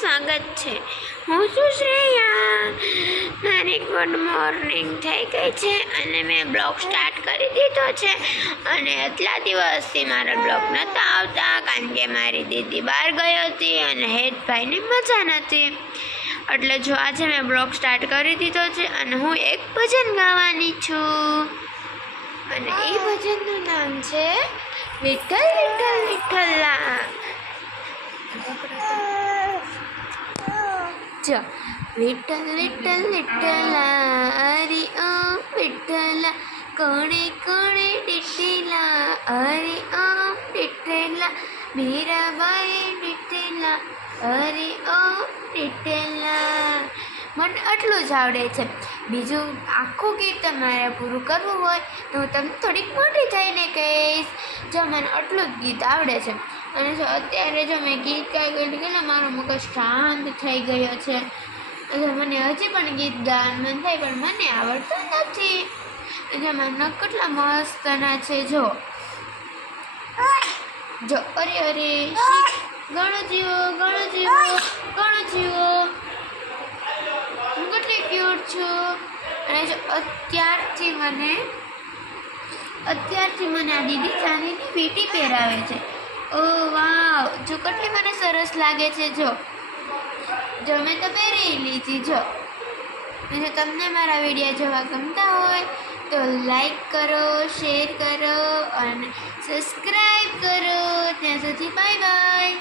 સ્વાગત છે. હું છું શ્રેયા મારી ગુડ મોર્નિંગ થઈ ગઈ છે અને મેં બ્લોગ સ્ટાર્ટ કરી દીધો છે. અને એટલા દિવસથી મારા બ્લોગ નહોતા આવતા, કારણ કે મારી દીદી બહાર ગઈ હતી અને હેતભાઈને મજા નથી એટલે જો આજે મેં બ્લોગ સ્ટાર્ટ કરી દીધો છે અને હું એક ભજન ગાવાની છું. અને એ ભજનનું નામ છે વિઠ્ઠલ વિઠ્ઠલ વિઠ્ઠલા જો વિઠ્ઠલ વિઠ્ઠલ વિઠ્ઠલા અરે ઓ વિઠ્ઠલા. કોણે કોણે ડીઠેલા અરે ઓ ડીઠેલા મીરાબાઈ ડીઠેલા અરે ઓ ડીઠેલા મને આટલું જ આવડે છે. બીજું, આખું ગીત તમારે પૂરું કરવું હોય તો હું તમને થોડીક મોટી થઈને કહીશ. જો મને આટલું જ ગીત આવડે છે. અને જો અત્યારે જો મેં ગીત ગાઈ ગઈ કે ને મારો મગજ શાંત થઈ ગયો છે. એટલે મને હજી પણ ગીત ગાવાનું મન થાય, પણ મને આવડતું નથી. એટલે મારા કેટલા મસ્તના છે, જો. જો, અરે અરે ગણો જીવો ગણો જીવો ગણો જીવો. હું કેટલી ક્યુટ છું. અને જો અત્યારથી મને અત્યારથી મને આ દીદી ચાંદીની વીટી પહેરાવે છે. ઓ વાવ. જો કેટલી મને સરસ લાગે છે, જો. જો, મેં તો પહેરી લીધી, જો. જો તમને મારા વીડિયો જોવા ગમતા હોય, તો લાઈક કરો શેર કરો અને સબસ્ક્રાઈબ કરો. ત્યાં સુધી બાય બાય